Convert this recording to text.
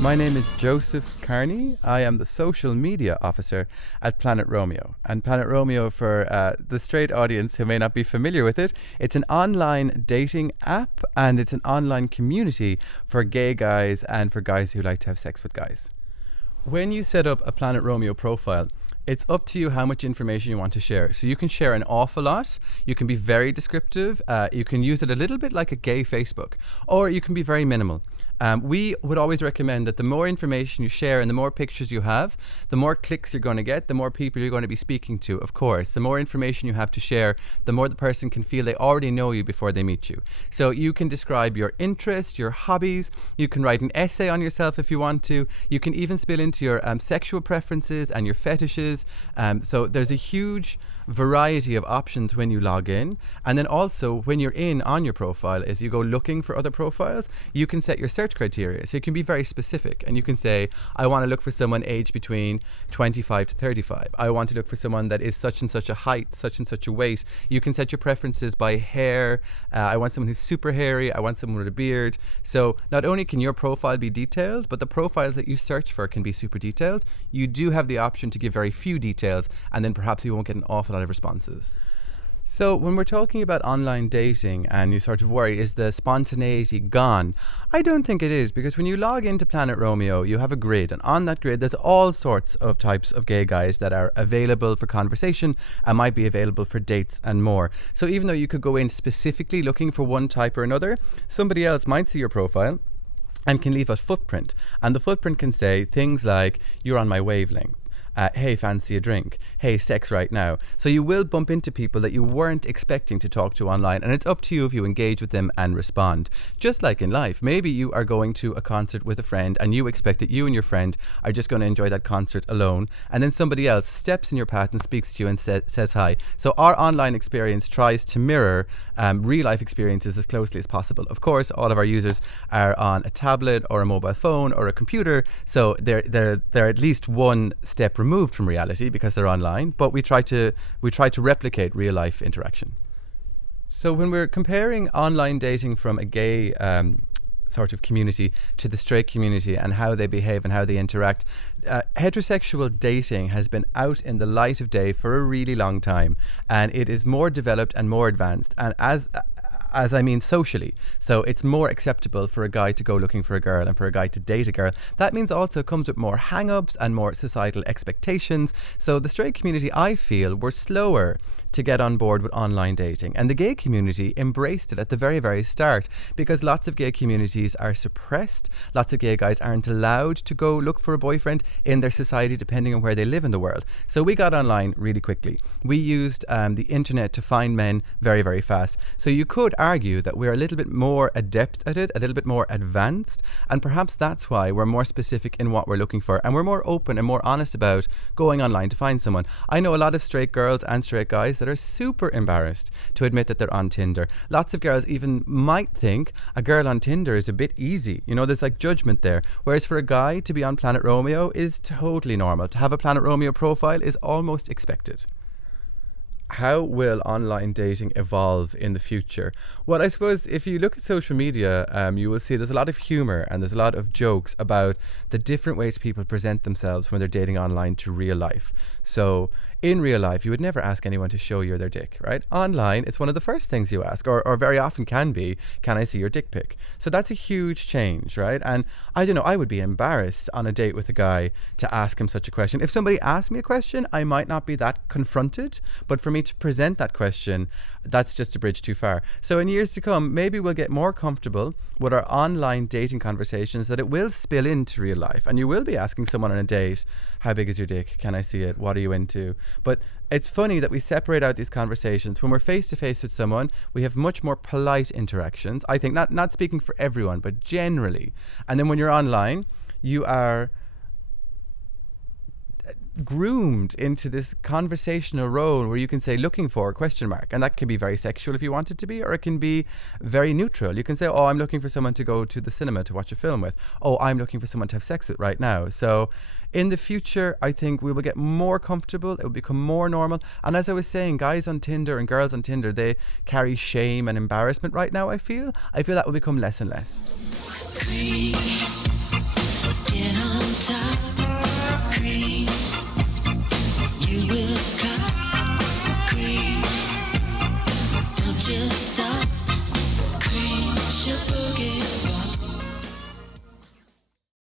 My name is Joseph Kearney. I am the social media officer at Planet Romeo. And Planet Romeo, for the straight audience who may not be familiar with it, it's an online dating app and it's an online community for gay guys and for guys who like to have sex with guys. When you set up a Planet Romeo profile, it's up to you how much information you want to share. So you can share an awful lot. You can be very descriptive. You can use it a little bit like a gay Facebook, or you can be very minimal. We would always recommend that the more information you share and the more pictures you have, the more clicks you're going to get, the more people you're going to be speaking to, of course. The more information you have to share, the more the person can feel they already know you before they meet you. So you can describe your interest, your hobbies. You can write an essay on yourself if you want to. You can even spill into your sexual preferences and your fetishes. So there's a huge variety of options when you log in. And then also when you're on your profile, as you go looking for other profiles, you can set your search criteria. So you can be very specific and you can say, I want to look for someone aged between 25 to 35. I want to look for someone that is such and such a height, such and such a weight. You can set your preferences by hair. I want someone who's super hairy. I want someone with a beard. So not only can your profile be detailed, but the profiles that you search for can be super detailed. You do have the option to give very few details, and then perhaps you won't get an awful lot of responses. So when we're talking about online dating and you sort of worry, is the spontaneity gone? I don't think it is, because when you log into Planet Romeo, you have a grid, and on that grid there's all sorts of types of gay guys that are available for conversation and might be available for dates and more. So even though you could go in specifically looking for one type or another, somebody else might see your profile and can leave a footprint, and the footprint can say things like, you're on my wavelength. Hey, fancy a drink? Hey, sex right now. So you will bump into people that you weren't expecting to talk to online, and it's up to you if you engage with them and respond. Just like in life, maybe you are going to a concert with a friend and you expect that you and your friend are just going to enjoy that concert alone, and then somebody else steps in your path and speaks to you and says hi. So our online experience tries to mirror real life experiences as closely as possible. Of course, all of our users are on a tablet or a mobile phone or a computer, so they're at least one step removed from reality because they're online, but we try to replicate real life interaction. So when we're comparing online dating from a gay sort of community to the straight community and how they behave and how they interact, heterosexual dating has been out in the light of day for a really long time, and it is more developed and more advanced, and as I mean socially. So it's more acceptable for a guy to go looking for a girl and for a guy to date a girl. That means also it comes with more hang-ups and more societal expectations. So the straight community, I feel, were slower to get on board with online dating, and the gay community embraced it at the very, very start, because lots of gay communities are suppressed. Lots of gay guys aren't allowed to go look for a boyfriend in their society depending on where they live in the world. So we got online really quickly. We used the internet to find men very, very fast. So you could argue that we're a little bit more adept at it, a little bit more advanced, and perhaps that's why we're more specific in what we're looking for, and we're more open and more honest about going online to find someone. I know a lot of straight girls and straight guys that are super embarrassed to admit that they're on Tinder. Lots of girls even might think a girl on Tinder is a bit easy. You know, there's like judgment there. Whereas for a guy to be on Planet Romeo is totally normal. To have a Planet Romeo profile is almost expected. How will online dating evolve in the future? Well, I suppose if you look at social media, you will see there's a lot of humor and there's a lot of jokes about the different ways people present themselves when they're dating online to real life. So in real life, you would never ask anyone to show you their dick, right? Online, it's one of the first things you ask, or very often can be, can I see your dick pic? So that's a huge change, right? And I don't know, I would be embarrassed on a date with a guy to ask him such a question. If somebody asked me a question, I might not be that confronted, but for me to present that question, that's just a bridge too far. So in years to come, maybe we'll get more comfortable with our online dating conversations, that it will spill into real life, and you will be asking someone on a date, how big is your dick? Can I see it? What are you into? But it's funny that we separate out these conversations. When we're face to face with someone, we have much more polite interactions. I think, not speaking for everyone, but generally. And then when you're online, you are groomed into this conversational role where you can say looking for ? And that can be very sexual if you want it to be, or it can be very neutral. You can say, oh, I'm looking for someone to go to the cinema to watch a film with. Oh, I'm looking for someone to have sex with right now. So in the future, I think we will get more comfortable. It will become more normal. And as I was saying, guys on Tinder and girls on Tinder, they carry shame and embarrassment right now, I feel that will become less and less. you